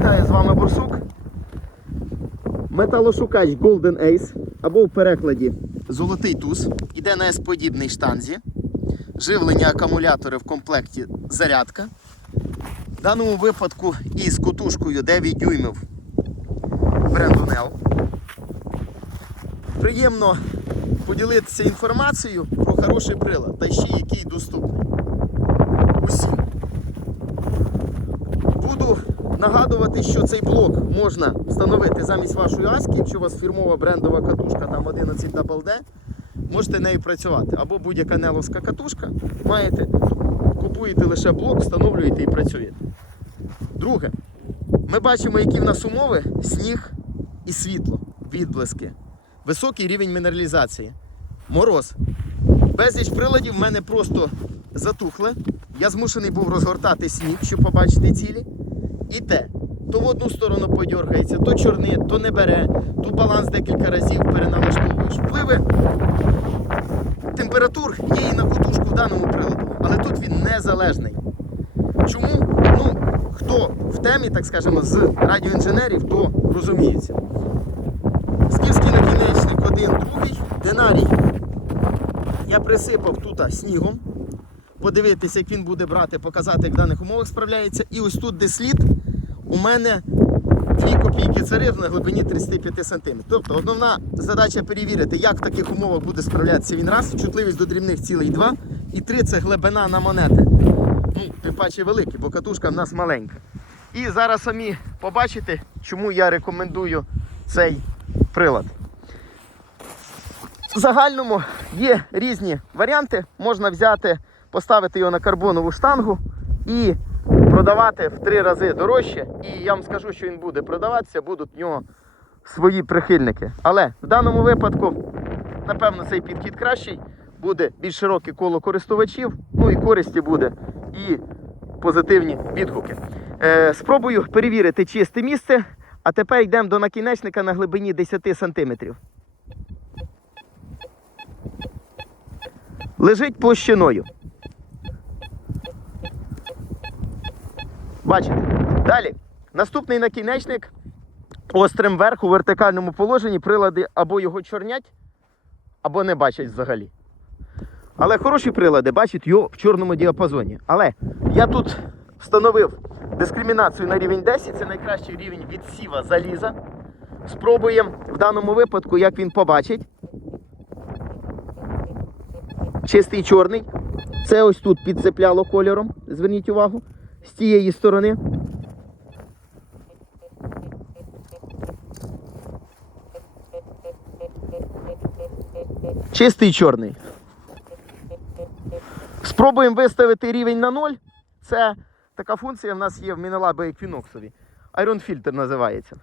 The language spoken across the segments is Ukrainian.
Вітаю з вами Борсук. Металошукач Golden Ace або в перекладі Золотий туз. Іде на S-подібній штанзі. Живлення акумулятори в комплекті зарядка. В даному випадку із котушкою 9 дюймів бренду Nel. Приємно поділитися інформацією про хороший прилад, та ще який доступний. Нагадувати, що цей блок можна встановити замість вашої аски, якщо у вас фірмова брендова катушка, там 11 Double можете нею працювати. Або будь-яка неловська катушка, маєте, купуєте лише блок, встановлюєте і працюєте. Друге, ми бачимо, які в нас умови: сніг і світло, відблиски, високий рівень мінералізації, мороз. Безліч приладів в мене просто затухли. Я змушений був розгортати сніг, щоб побачити цілі. І те, то в одну сторону подергається, то чорнить, то не бере, то баланс декілька разів переналаштовуєш. Впливи температур є і на котушку в даному приладу, але тут він незалежний. Чому? Ну, хто в темі, так скажемо, з радіоінженерів, то розуміється. Скільський накінечник один, другий, динарій. Я присипав тут снігом. Подивитися, як він буде брати, показати, як в даних умовах справляється. І ось тут, де слід, у мене 2 копійки царив на глибині 35 см. Тобто основна задача перевірити, як в таких умовах буде справлятися він раз, чутливість до дрібних цілей 2, і 3 це глибина на монети. Ну, тим паче великі, бо катушка в нас маленька. І зараз самі побачите, чому я рекомендую цей прилад. В загальному є різні варіанти. Можна взяти, поставити його на карбонову штангу і продавати в три рази дорожче. І я вам скажу, що він буде продаватися, будуть в нього свої прихильники. Але в даному випадку, напевно, цей підхід кращий, буде більш широке коло користувачів, ну і користі буде, і позитивні відгуки. Е, спробую перевірити чисте місце, а тепер йдемо до накінечника на глибині 10 сантиметрів. лежить площиною. Бачите? Далі. Наступний накінечник острим вверх у вертикальному положенні прилади або його чорнять, або не бачать взагалі. Але хороші прилади бачать його в чорному діапазоні. Але я тут встановив дискримінацію на рівень 10, це найкращий рівень відсіва заліза. Спробуємо в даному випадку, як він побачить чистий чорний. Це ось тут підцепляло кольором. Зверніть увагу. З тієї сторони. Чистий чорний. Спробуємо виставити рівень на 0. Це така функція в нас є в Мінелабі Equinox. Iron Filter називається.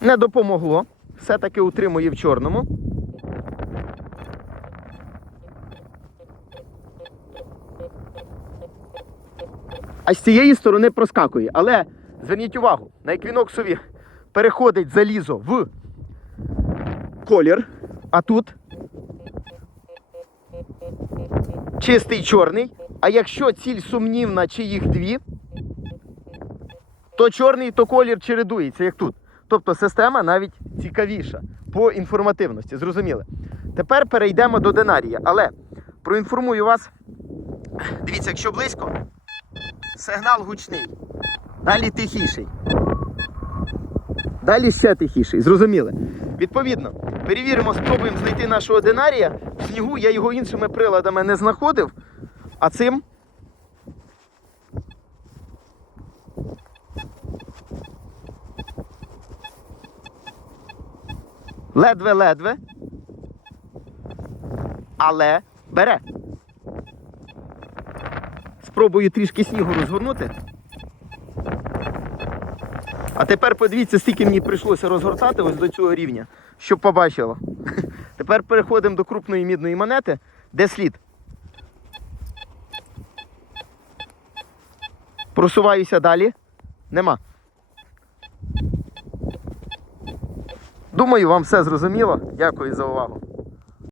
Не допомогло. Все-таки утримує в чорному. А з цієї сторони проскакує. Але зверніть увагу, на еквіноксові переходить залізо в колір, а тут чистий чорний. А якщо ціль сумнівна, чи їх дві, то чорний, то колір чередується, як тут. Тобто система навіть цікавіша по інформативності, зрозуміли. Тепер перейдемо до динарія. Але проінформую вас. Дивіться, якщо близько, сигнал гучний. Далі тихіший. Далі ще тихіший. Зрозуміли. Відповідно, перевіримо, спробуємо знайти нашого динарія. В снігу я його іншими приладами не знаходив, а цим. Ледве-ледве. Але бере. Спробую трішки снігу розгорнути. А тепер подивіться, скільки мені прийшлося розгортати ось до цього рівня, щоб побачило. Тепер переходимо до крупної мідної монети, де слід. Просуваюся далі. Нема. Думаю, вам все зрозуміло. Дякую за увагу.